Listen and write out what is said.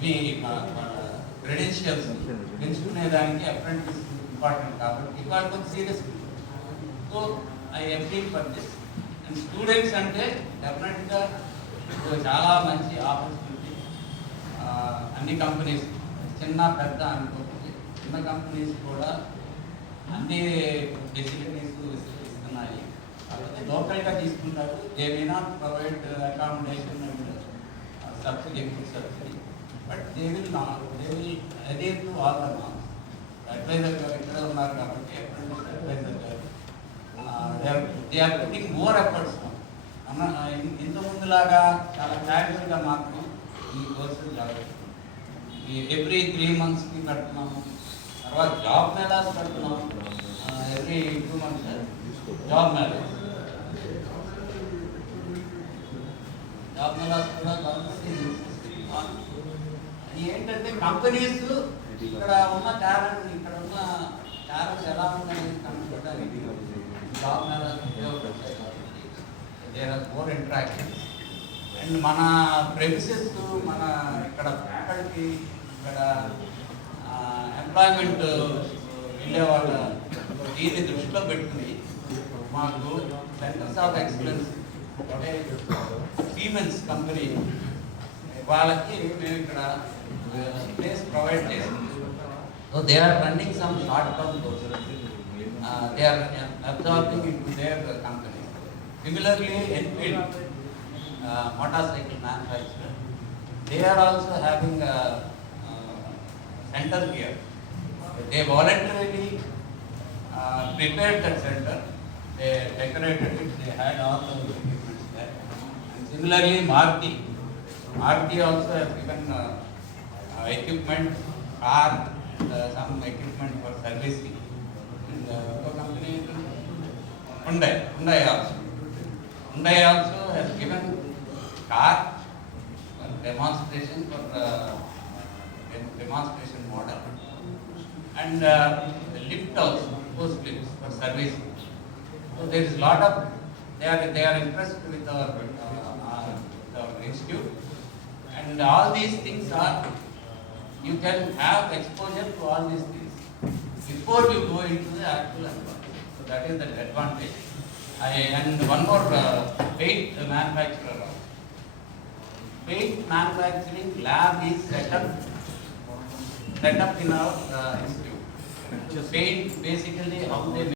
మీ క్రెడెన్షియల్స్ పెంచుకునేదానికి apprentice important కాబట్టి ఇవాళ కొంచెం serious. So I apply for this. And students అంటే డెఫినెట్గా చాలా మంచి ఆపర్చునిటీ. అన్ని కంపెనీస్ చిన్న పెద్ద అనుకోవచ్చు, చిన్న కంపెనీస్ కూడా అన్ని ఫెసిలిటీస్ ఇస్తున్నాయి. కాకపోతే లోకల్గా తీసుకుంటారు. They may not provide accommodation and subsidy, food subsidy, but they will adhere to all the norms. Advisor గారు ఇక్కడ ఉన్నారు కాబట్టి అడ్వైజర్ గారు they are putting more efforts. ఇంతకుముందులాగా చాలా క్యాజువల్గా మాత్రం ఈ కోర్సులు జరుగుతుంది. ఎవ్రీ 3 monthsకి కడుతున్నాము. తర్వాత జాబ్ మేళాస్ కడుతున్నాము. ఎవ్రీ 2 months జాబ్ మేళాస్ కూడా ఏంటంటే కంపెనీస్ ఇక్కడ ఉన్న టాలెంట్ ఎలా ఉందని కనుక్కోవడానికి జాబ్ మేళాస్ ఉపయోగపడతాయి కాబట్టి there are more interaction. And మన ప్రెమిసెస్, మన ఇక్కడ ఫ్యాకల్టీ, ఇక్కడ ఎంప్లాయ్మెంట్ వెళ్ళేవాళ్ళ దీన్ని దృష్టిలో పెట్టుకుని మాకు సెంటర్స్ ఆఫ్ ఎక్సలెన్స్ అంటే సిమెన్స్ కంపెనీ వాళ్ళకి మేము ఇక్కడ ప్లేస్ ప్రొవైడ్ చేస్తాం. So they are running some short term courses. They are absorbing in to their company. Similarly Enfield motorcycle manufacturer, they are also having a center here. They voluntarily prepared that center. They decorated it. They had all the equipments there. And similarly, Maruti also has given equipment, car, and some equipment for servicing. And the company Hyundai also has given car demonstration for demonstration model, and the lift also, post lifts for servicing. So there is lot of they are impressed with our institute, and all these things are, you can have exposure to all these things before you go into the actual employment. So that is the advantage. And one more, paint manufacturer. Paint manufacturing lab is set up in our institute. Paint basically how they